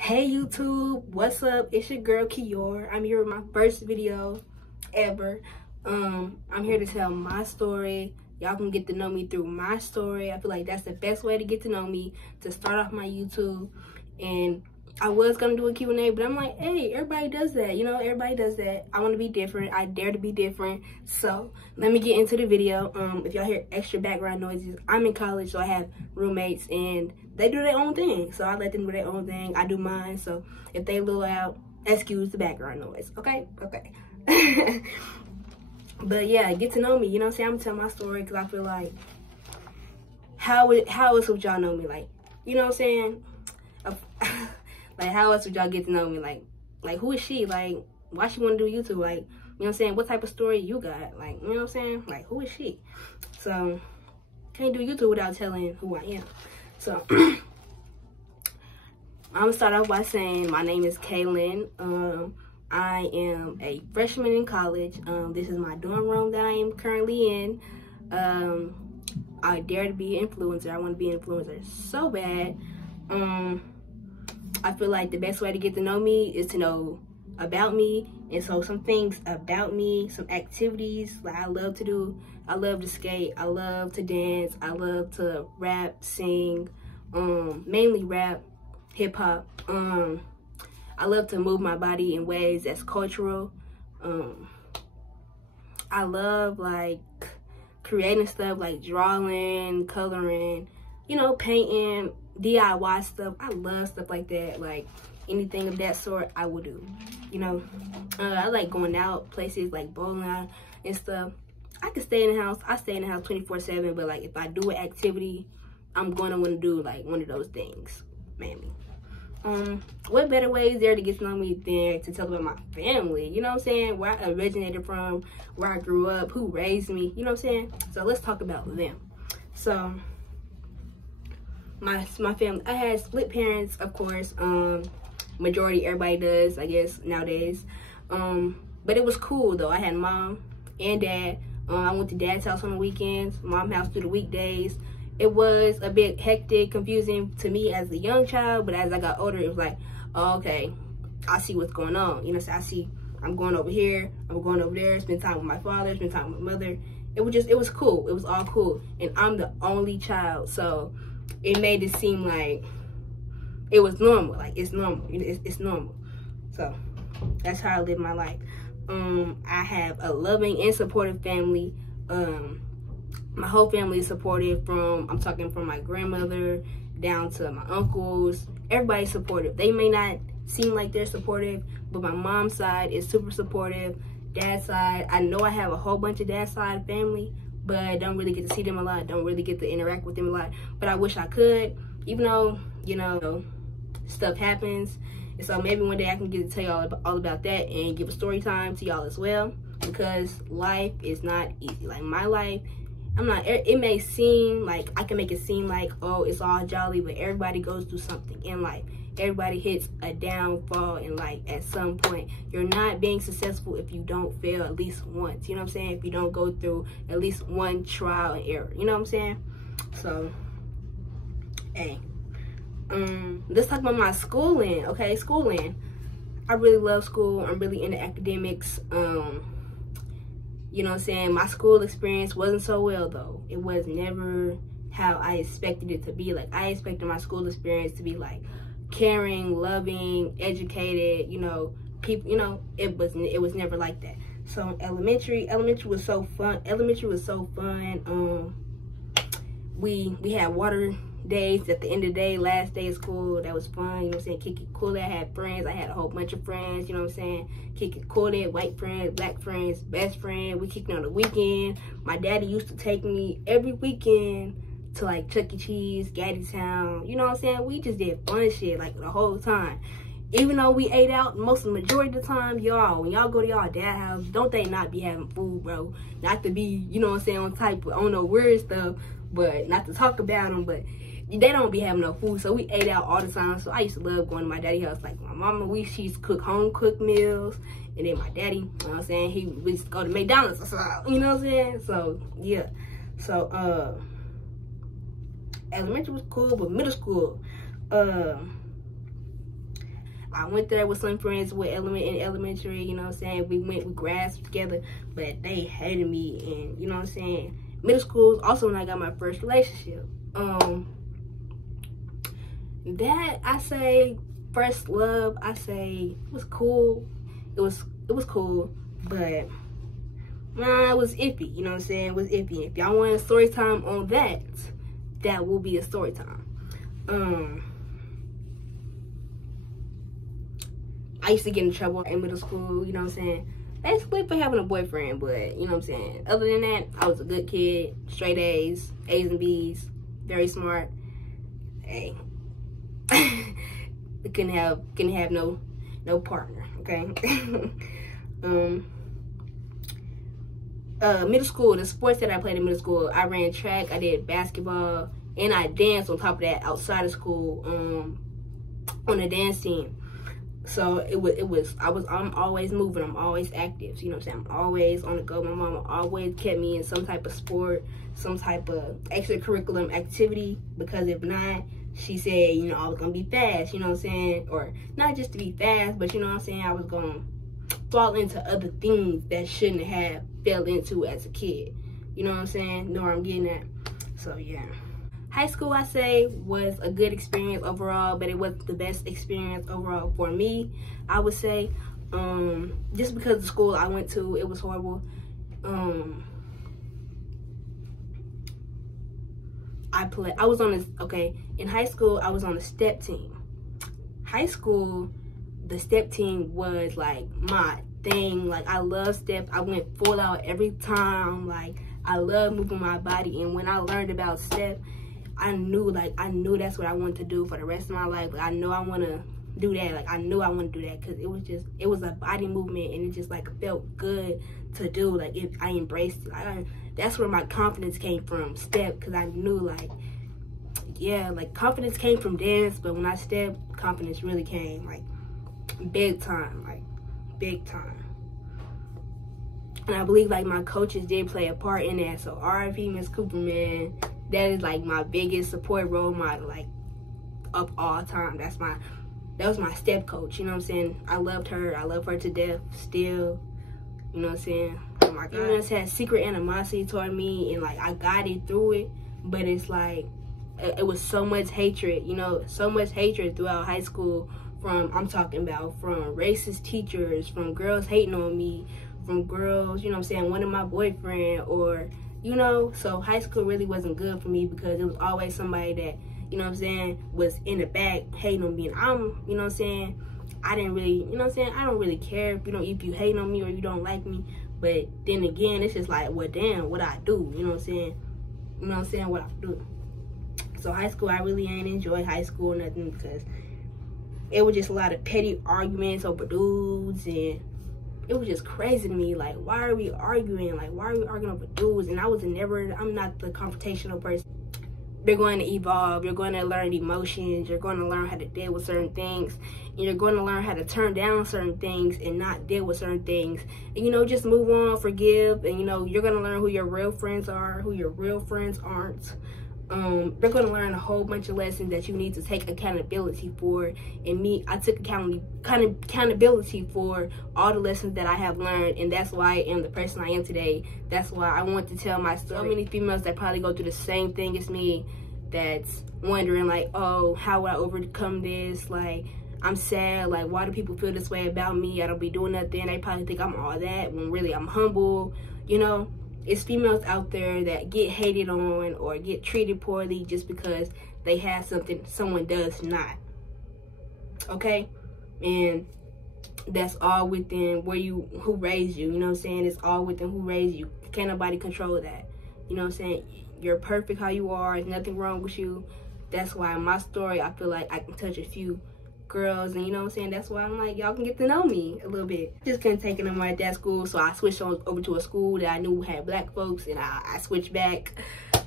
Hey YouTube, what's up? It's your girl Kior. I'm here with my first video ever. I'm here to tell my story. Y'all can get to know me through my story. I feel like that's the best way to get to know me, to start off my YouTube. And I was gonna do a Q&A, but I'm like, hey, everybody does that, you know, everybody does that. I want to be different. I dare to be different. So let me get into the video. If y'all hear extra background noises, I'm in college, so I have roommates and they do their own thing. So I let them do their own thing. I do mine. So if they a little out, excuse the background noise. Okay? Okay. But yeah, get to know me. You know what I'm saying? I'm gonna tell my story because I feel like how else would y'all know me? Like, you know what I'm saying? Like, how else would y'all get to know me? Like who is she? Like, why she want to do YouTube? Like, you know what I'm saying? What type of story you got? Like, you know what I'm saying? Like, who is she? So, can't do YouTube without telling who I am. So, I'm gonna start off by saying my name is Kaylin. I am a freshman in college. This is my dorm room that I am currently in. I dare to be an influencer. I want to be an influencer so bad. I feel like the best way to get to know me is to know about me. And so some things about me, some activities that I love to do. I love to skate. I love to dance. I love to rap, sing, mainly rap, hip hop. I love to move my body in ways that's cultural. I love like creating stuff like drawing, coloring, you know, painting, DIY stuff. I love stuff like that. Like anything of that sort, I will do. You know, I like going out places like bowling and stuff. I can stay in the house. I stay in the house 24/7. But like if I do an activity, I'm gonna want to do like one of those things, maybe. What better way is there to get to know me than to tell about my family? You know what I'm saying? Where I originated from, where I grew up, who raised me. You know what I'm saying? So let's talk about them. So my family, I had split parents, of course. Majority everybody does, I guess, nowadays. But it was cool though. I had mom and dad. I went to dad's house on the weekends, mom's house through the weekdays. It was a bit hectic, confusing to me as a young child, but as I got older, it was like, oh, okay, I see what's going on. You know, so I see I'm going over here, I'm going over there, spend time with my father, spend time with my mother. It was cool. It was all cool. And I'm the only child, so it made it seem like it was normal. Like, it's normal. It's normal. So that's how I live my life. I have a loving and supportive family. My whole family is supportive, I'm talking from my grandmother down to my uncles. Everybody's supportive. They may not seem like they're supportive, but my mom's side is super supportive. Dad's side, I know I have a whole bunch of dad's side family, but I don't really get to see them a lot. Don't really get to interact with them a lot. But I wish I could, even though, you know, stuff happens. And so maybe one day I can get to tell y'all all about that and give a story time to y'all as well, because life is not easy. Like my life, it may seem like, I can make it seem like, oh, it's all jolly, but everybody goes through something in life. Everybody hits a downfall in life at some point. You're not being successful if you don't fail at least once. You know what I'm saying? If you don't go through at least one trial and error. You know what I'm saying? So, hey. Let's talk about my schooling. Okay, schooling. I really love school. I'm really into academics. You know what I'm saying? My school experience wasn't so well though. It was never how I expected it to be. Like, I expected my school experience to be like caring, loving, educated, you know, people, you know, it was never like that. So elementary was so fun. Elementary was so fun. We had water days at the end of the day, last day of school. That was fun, you know what I'm saying? Kick it cool. I had friends. I had a whole bunch of friends, you know what I'm saying? Kick it cool, white friends, black friends, best friend. We kicked on the weekend. My daddy used to take me every weekend to like Chuck E. Cheese, Gaddytown, you know what I'm saying? We just did fun shit like the whole time. Even though we ate out most of the majority of the time, y'all, when y'all go to y'all dad's house, don't they not be having food, bro? Not to be, you know what I'm saying, on type of, I don't know, weird stuff, but not to talk about them, but they don't be having no food. So we ate out all the time. So I used to love going to my daddy's house. Like my mama, she used to cook home cooked meals, and then my daddy, you know what I'm saying, we used to go to McDonald's or something, you know what I'm saying? So yeah. So elementary was cool, but middle school, I went there with some friends in elementary, you know what I'm saying? We grasped together, but they hated me. And you know what I'm saying? Middle school is also when I got my first relationship. That I say first love, I say it was cool. It was cool, but it was iffy, you know what I'm saying? It was iffy. If y'all want a story time on that, that will be a story time. I used to get in trouble in middle school, you know what I'm saying? Basically for having a boyfriend, but you know what I'm saying? Other than that, I was a good kid, straight A's and B's, very smart. Hey, I couldn't have no partner, okay? Middle school, the sports that I played in middle school, I ran track, I did basketball, and I danced on top of that outside of school, on a dance team. So I'm always moving, I'm always active, you know what I'm saying? I'm always on the go. My mama always kept me in some type of sport, some type of extracurricular activity, because if not, she said, you know, I was gonna be fast, you know what I'm saying? Or not just to be fast, but you know what I'm saying, I was gonna fall into other things that shouldn't have fell into as a kid. You know what I'm saying? Know where I'm getting at? So yeah. High school, I say, was a good experience overall, but it wasn't the best experience overall for me, I would say. Just because the school I went to, it was horrible. In high school, I was on a step team. High school, the step team was like my thing. Like, I love step. I went full out every time. Like, I love moving my body. And when I learned about step, I knew that's what I wanted to do for the rest of my life. Like, I know I want to do that. Like, I knew I want to do that because it was a body movement, and it just like felt good to do. Like, I embraced it. That's where my confidence came from, step, because I knew, like, yeah, like, confidence came from dance, but when I stepped, confidence really came, like, big time, like, big time. And I believe, like, my coaches did play a part in that. So RIP Miss Cooper, man, that is like my biggest support role model, like, of all time. That was my step coach, you know what I'm saying? I loved her. I love her to death still, you know what I'm saying? Oh my God. Parents had secret animosity toward me, and like, I got it through it, but it's like, it was so much hatred, you know, so much hatred throughout high school. I'm talking about from racist teachers, from girls hating on me, from girls, you know what I'm saying, wanting my boyfriend, or, you know. So high school really wasn't good for me because it was always somebody that, you know what I'm saying, was in the back hating on me. And you know what I'm saying, I didn't really, you know what I'm saying, I don't really care if you hate on me or you don't like me. But then again, it's just like, well, damn, what I do, you know what I'm saying? You know what I'm saying, what I do. So high school, I really ain't enjoy high school or nothing, because it was just a lot of petty arguments over dudes, and it was just crazy to me. Like, why are we arguing? Like, why are we arguing over dudes? And I'm not the confrontational person. You're going to evolve. You're going to learn emotions. You're going to learn how to deal with certain things. And you're going to learn how to turn down certain things and not deal with certain things. And, you know, just move on, forgive. And, you know, you're going to learn who your real friends are, who your real friends aren't. You're going to learn a whole bunch of lessons that you need to take accountability for. And I took accountability for all the lessons that I have learned, and that's why I am the person I am today. That's why I want to tell my story. So many females that probably go through the same thing as me, that's wondering, like, oh, how would I overcome this? Like, I'm sad. Like, why do people feel this way about me? I don't be doing nothing. They probably think I'm all that, when really I'm humble, you know? It's females out there that get hated on or get treated poorly just because they have something someone does not. Okay? And that's all within who raised you. You know what I'm saying? It's all within who raised you. Can't nobody control that. You know what I'm saying? You're perfect how you are. There's nothing wrong with you. That's why in my story, I feel like I can touch a few girls, and you know what I'm saying, that's why I'm like, y'all can get to know me a little bit. Just couldn't take it in my dad's school, so I switched over to a school that I knew had black folks, and I switched back.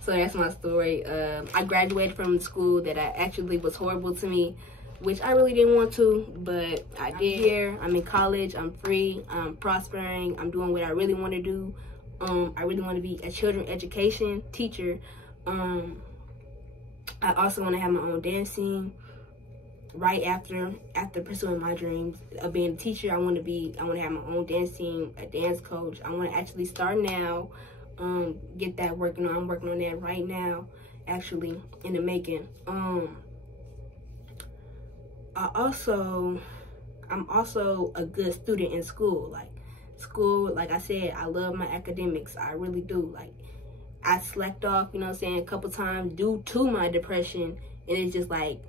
So that's my story. I graduated from the school that actually was horrible to me, which I really didn't want to, but I did. Here, I'm in college, I'm free, I'm prospering, I'm doing what I really want to do. I really want to be a children's education teacher. I also want to have my own dance team. right after pursuing my dreams of being a teacher, I want to have my own dance team, a dance coach. I want to actually start now, get that working on. I'm working on that right now, actually, in the making. I'm also a good student in school. Like I said, I love my academics. I really do. Like, I slacked off, you know what I'm saying, a couple times due to my depression, and it's just like,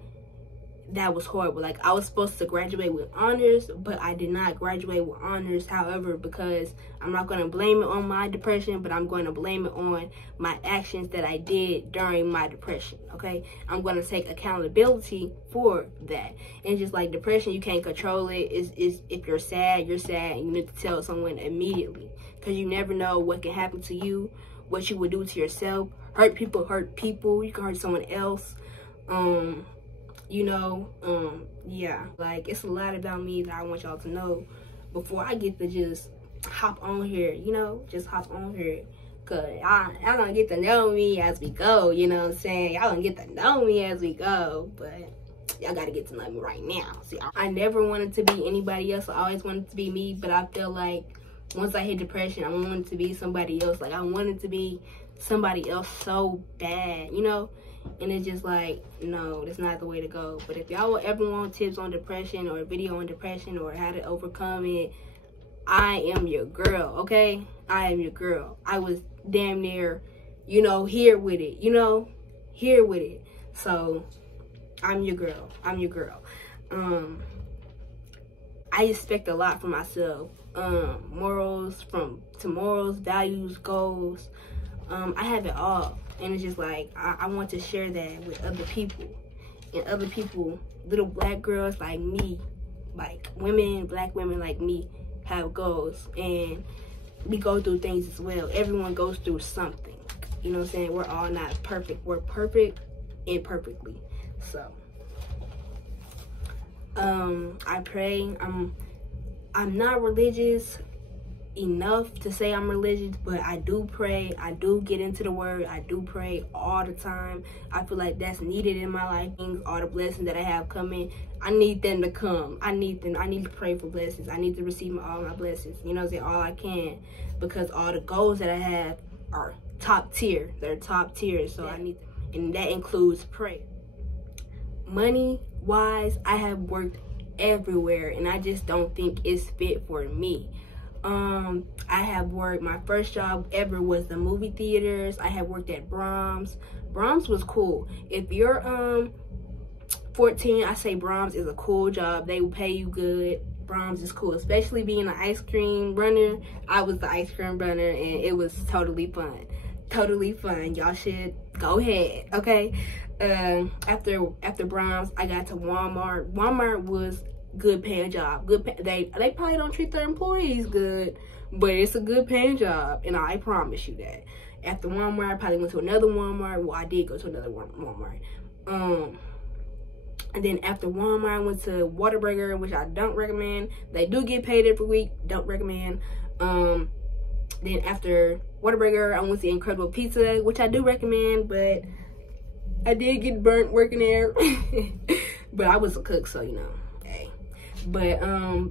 that was horrible. Like, I was supposed to graduate with honors, but I did not graduate with honors. However, because I'm not going to blame it on my depression, but I'm going to blame it on my actions that I did during my depression, okay? I'm going to take accountability for that. And just like depression, you can't control it. It's if you're sad, you're sad, and you need to tell someone immediately, because you never know what can happen to you, what you would do to yourself. Hurt people. You can hurt someone else. Yeah, like, it's a lot about me that I want y'all to know before I get to just hop on here, just hop on here, because y'all gonna get to know me as we go, you know what I'm saying? Y'all gonna get to know me as we go, but y'all gotta get to know me right now. See, I never wanted to be anybody else. I always wanted to be me, but I feel like once I hit depression, I wanted to be somebody else. Like, I wanted to be somebody else so bad, And it's just like, no, that's not the way to go. But if y'all would ever want tips on depression, or a video on depression, or how to overcome it, I am your girl, okay? I am your girl. I was damn near, here with it, here with it. So, I'm your girl. I'm your girl. I expect a lot from myself. Morals, values, goals. I have it all. And it's just like, I want to share that with other people. And other people, little black girls like me, like black women like me, have goals. And we go through things as well. Everyone goes through something. You know what I'm saying? We're all not perfect. We're perfect imperfectly. So, I pray. I'm not religious enough to say I'm religious, but I do pray. I do get into the word. I do pray all the time. I feel like that's needed in my life. All the blessings that I have coming, I need them to come. I need to pray for blessings. I need to receive all my blessings, you know what I'm saying, all I can, because all the goals that I have are top tier. They're top tier. So I need, and that includes prayer. Money wise, I have worked everywhere, and I just don't think it's fit for me. I have worked, my first job ever was the movie theaters. I have worked at Brahms. Brahms was cool. If you're 14, I say Brahms is a cool job. They will pay you good. Brahms is cool, especially being an ice cream runner. I was the ice cream runner, and it was totally fun. Totally fun. Y'all should go ahead, okay? After Brahms, I got to Walmart. Walmart was good paying job. They probably don't treat their employees good, but it's a good paying job, and I promise you that. After Walmart, I probably went to another Walmart. Well, I did go to another Walmart. And then after Walmart, I went to Whataburger, which I don't recommend. They do get paid every week. Don't recommend. Then after Whataburger, I went to Incredible Pizza, which I do recommend, but I did get burnt working there. But I was a cook, so hey. But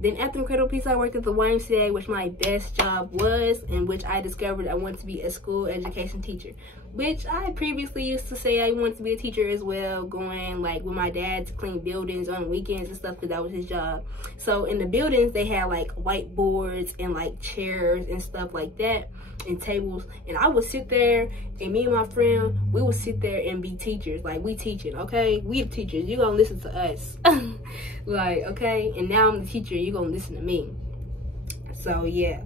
then after Incredible Pizza, I worked at the YMCA, which my best job was, in which I discovered I wanted to be a school education teacher, which I previously used to say I wanted to be a teacher as well, going like with my dad to clean buildings on weekends and stuff, because that was his job. So in the buildings, they had like whiteboards and like chairs and stuff like that, and tables, and I would sit there, and me and my friend, we would sit there and be teachers. Like, we teaching, okay? We the teachers, you gonna listen to us. Like, okay? And now I'm the teacher, you gonna listen to me. So yeah,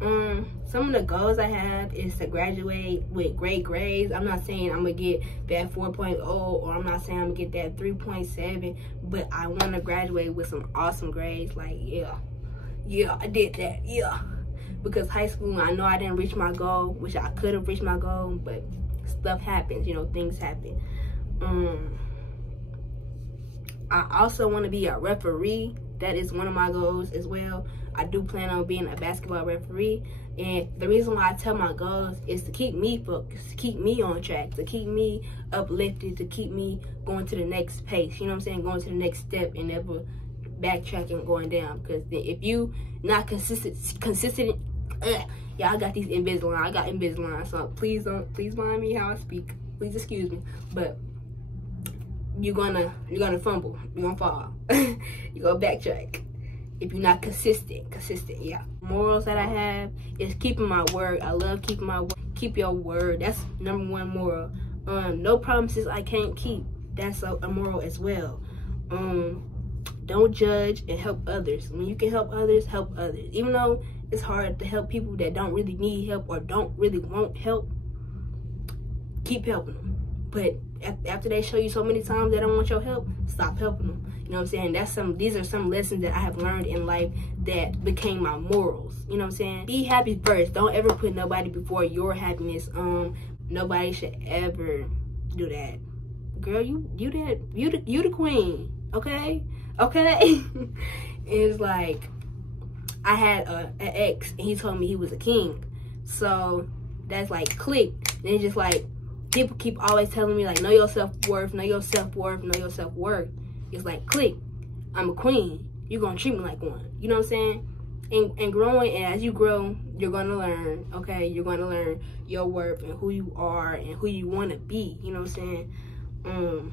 some of the goals I have is to graduate with great grades. I'm not saying I'm gonna get that 4.0, or I'm not saying I'm gonna get that 3.7, but I want to graduate with some awesome grades. Like, yeah, I did that, yeah. Because high school, I know I didn't reach my goal, which I could have reached my goal, but stuff happens, things happen. I also want to be a referee. that is one of my goals as well. I do plan on being a basketball referee, and the reason why I tell my goals is to keep me focused, to keep me on track, to keep me uplifted, to keep me going to the next pace, you know what I'm saying, going to the next step and never backtracking, going down. Because if you not consistent, yeah, I got these Invisalign, I got Invisalign, so please mind me how I speak, please excuse me, but you're gonna fumble, you're gonna fall, you're gonna backtrack if you're not consistent, yeah. Morals that I have is keeping my word. I love keeping my word. Keep your word. That's number one moral. No promises I can't keep. That's a moral as well. Don't judge and help others. When you can help others, help others. Even though it's hard to help people that don't really need help or don't really want help, keep helping them. But after they show you so many times they don't want your help, stop helping them. You know what I'm saying? These are some lessons that I have learned in life that became my morals. You know what I'm saying? Be happy first. Don't ever put nobody before your happiness. Nobody should ever do that. Girl, you the queen. Okay? It's like, I had an ex and he told me he was a king. So that's like clicked. And it's just like, people keep always telling me like, know your self-worth, know your self-worth, know your self-worth. It's like, click, I'm a queen. You're going to treat me like one. You know what I'm saying? And growing, and as you grow, you're going to learn, okay? You're going to learn your worth and who you are and who you want to be. You know what I'm saying?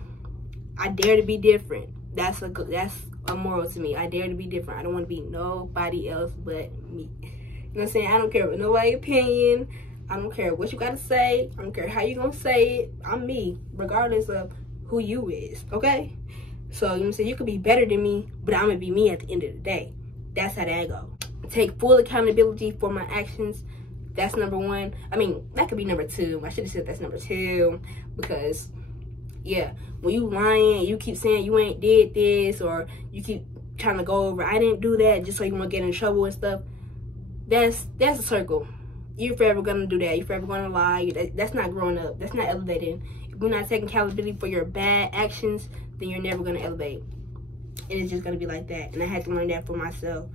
I dare to be different. That's a moral to me. I dare to be different. I don't want to be nobody else but me. You know what I'm saying? I don't care about nobody's opinion. I don't care what you got to say. I don't care how you going to say it. I'm me, regardless of who you is, okay? So, you know what I'm saying? You could be better than me, but I'm going to be me at the end of the day. That's how that go. Take full accountability for my actions. That's number one. I mean, that could be number two. I should have said that's number two. Because, yeah, when you lying, you keep saying you ain't did this, or you keep trying to go over, I didn't do that, just so you won't get in trouble and stuff. That's a circle. You're forever going to do that. You're forever going to lie. That's not growing up. That's not elevating. If you're not taking accountability for your bad actions, then you're never going to elevate. And it's just going to be like that. And I had to learn that for myself.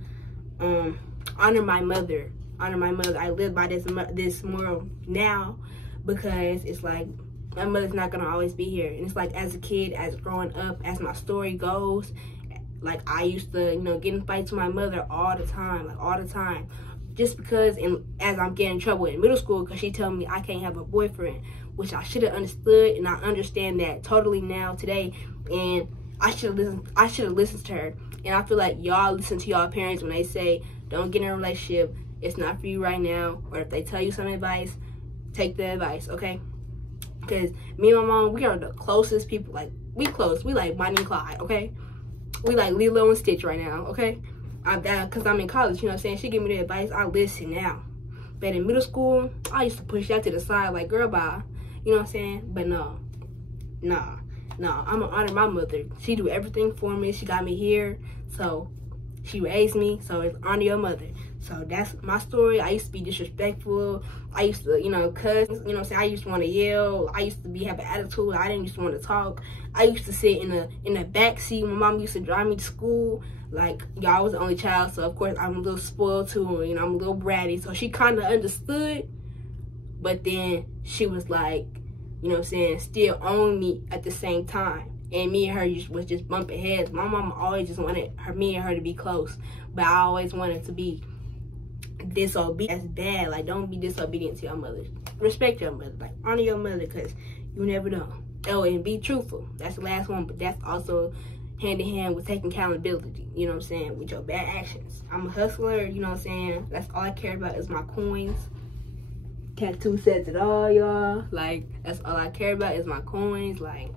Honor my mother. Honor my mother. I live by this moral now, because it's like, my mother's not going to always be here. And it's like, as a kid, as growing up, as my story goes, like, I used to, you know, get in fights with my mother all the time. Like, all the time. Just because, and as I'm getting in trouble in middle school, because she told me I can't have a boyfriend, which I should have understood, and I understand that totally now today. And I should have listened to her. And I feel like y'all listen to y'all parents when they say, don't get in a relationship, it's not for you right now. Or if they tell you some advice, take the advice, okay? Because me and my mom, we are the closest people. Like, we close. We like Bonnie and Clyde, okay? We like Lilo and Stitch right now, okay? Because I'm in college, you know what I'm saying? She give me the advice, I listen now. But in middle school, I used to push that to the side, like, girl, bye. You know what I'm saying? But no, I'm gonna honor my mother. She do everything for me. She got me here, so she raised me. So it's honor your mother. So that's my story. I used to be disrespectful. I used to, you know, cuss. You know what I'm saying? I used to want to yell. I used to have an attitude. I didn't used to want to talk. I used to sit in the back seat. My mom used to drive me to school. Like, y'all, I was the only child, so of course I'm a little spoiled too. You know, I'm a little bratty. So she kind of understood, but then she was like, you know what I'm saying, still owned me at the same time. And me and her was just bumping heads. My mama always just wanted me and her to be close, but I always wanted to be disobedient. That's bad. Like, don't be disobedient to your mother. Respect your mother. Like, honor your mother, because you never know. Oh, and be truthful. That's the last one, but that's also hand in hand with taking accountability, you know what I'm saying, with your bad actions. I'm a hustler, you know what I'm saying. That's all I care about is my coins. Tattoo says it all, y'all. Like, that's all I care about is my coins. Like,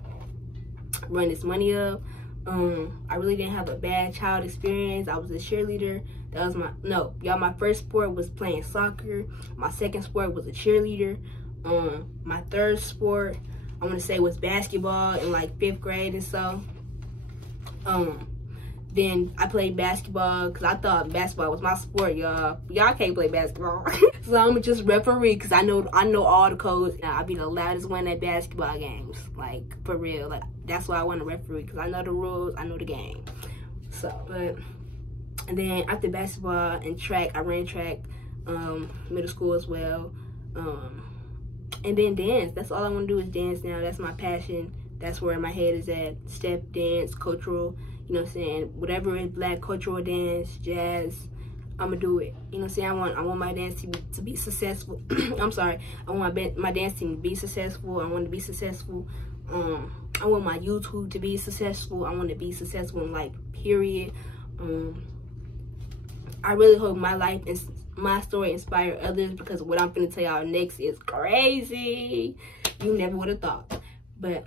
run this money up. I really didn't have a bad child experience. I was a cheerleader. That was my first sport was playing soccer. My second sport was a cheerleader. My third sport, I want to say, was basketball in like 5th grade and so. Then I played basketball because I thought basketball was my sport, y'all. Y'all can't play basketball. So I'm just referee because I know all the codes. I'll be the loudest one at basketball games. Like, for real. Like, that's why I want to referee, because I know the rules, I know the game. So, but And then after basketball and track, I ran track, middle school as well. And then dance. That's all I want to do is dance now. That's my passion. That's where my head is at. Step, dance, cultural, you know what I'm saying? Whatever is black cultural dance, jazz, I'm gonna do it. You know what I'm saying? I want my dance team to be successful. I'm sorry. I want my dance team to be successful. I want to be successful. I want my YouTube to be successful. I want to be successful in life, period. I really hope my life and my story inspire others, because what I'm gonna tell y'all next is crazy. You never would have thought. But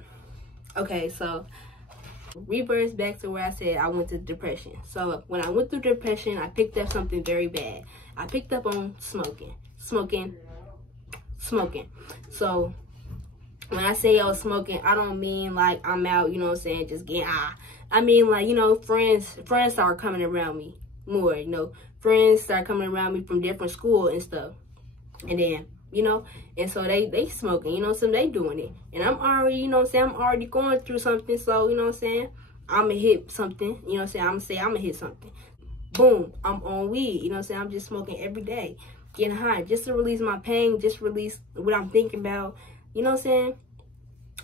okay, so reverse back to where I said I went to depression. So when I went through depression, I picked up something very bad. I picked up on smoking. So when I say I was smoking, I don't mean like I'm out, you know what I'm saying, just getting high. I mean, like, you know, friends started coming around me more, you know. Friends started coming around me from different school and stuff. And then, you know, and so they smoking, you know, so they doing it. And I'm already, you know what I'm saying, I'm already going through something. So, you know what I'm saying, I'm going to hit something, you know what I'm saying, I'm going to hit something. Boom, I'm on weed, you know what I'm saying, I'm just smoking every day, getting high, just to release my pain, just release what I'm thinking about, you know what I'm saying.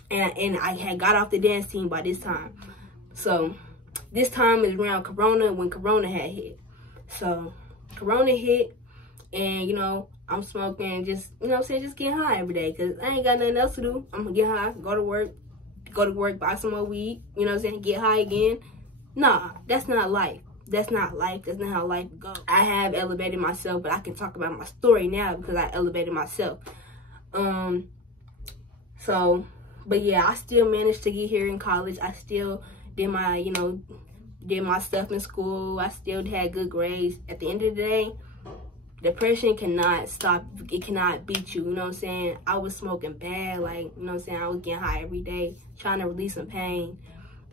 And I had got off the dance team by this time. So this time is around Corona, when Corona had hit. So Corona hit, and, you know, I'm smoking, just, you know what I'm saying, just getting high every day, because I ain't got nothing else to do. I'm going to get high, go to work, buy some more weed, you know what I'm saying, get high again. Nah, that's not life. That's not life. That's not how life goes. I have elevated myself, but I can talk about my story now because I elevated myself. So, but yeah, I still managed to get here in college. I still did my, you know, did my stuff in school. I still had good grades. At the end of the day, depression cannot stop. It cannot beat you. You know what I'm saying? I was smoking bad. Like, you know what I'm saying? I was getting high every day, trying to release some pain.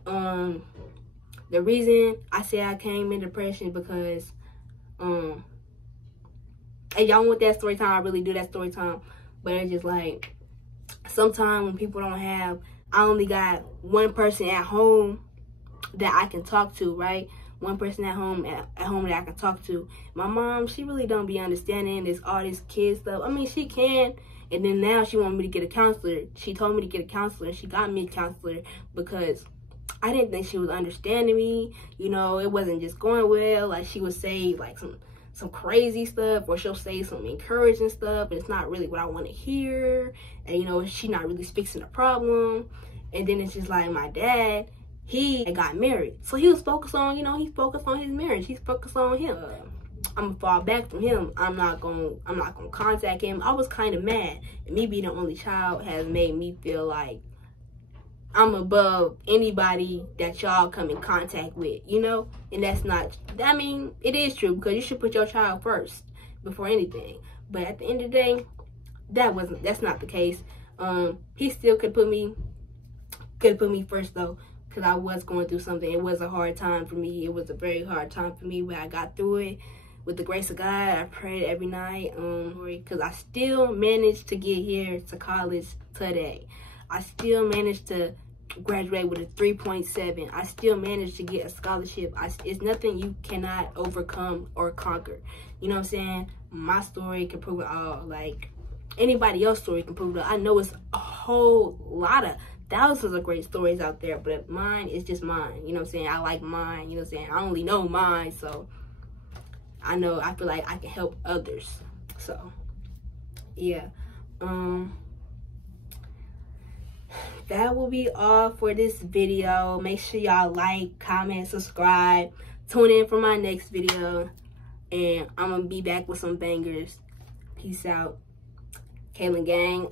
The reason I say I came in depression because, and y'all want that story time, I really do that story time. But it's just like, sometimes when people don't have, I only got one person at home that I can talk to, right? One person at home that I can talk to. My mom, she really don't be understanding this, all this kid stuff. I mean, she can. And then now she want me to get a counselor. She told me to get a counselor. She got me a counselor because I didn't think she was understanding me. You know, it wasn't just going well. Like, she would say like some crazy stuff, or she'll say some encouraging stuff, and it's not really what I want to hear. And, you know, she not really fixing the problem. And then it's just like my dad, he got married. So he was focused on, you know, he's focused on his marriage. He's focused on him. I'm gonna fall back from him. I'm not gonna contact him. I was kind of mad. And me being the only child has made me feel like I'm above anybody that y'all come in contact with, you know? And that's not, I mean, it is true, because you should put your child first before anything. But at the end of the day, that's not the case. He still could put me first though, because I was going through something. It was a hard time for me. It was a very hard time for me, but I got through it. With the grace of God, I prayed every night, because I still managed to get here to college today. I still managed to graduate with a 3.7. I still managed to get a scholarship. It's nothing you cannot overcome or conquer. You know what I'm saying? My story can prove it all. Like, anybody else's story can prove it all. I know it's a whole lot of thousands of great stories out there, but mine is just mine. You know what I'm saying? I like mine. You know what I'm saying? I only know mine, so I feel like I can help others. So, yeah. That will be all for this video. Make sure y'all like, comment, subscribe. Tune in for my next video. And I'm going to be back with some bangers. Peace out. Kaylin gang.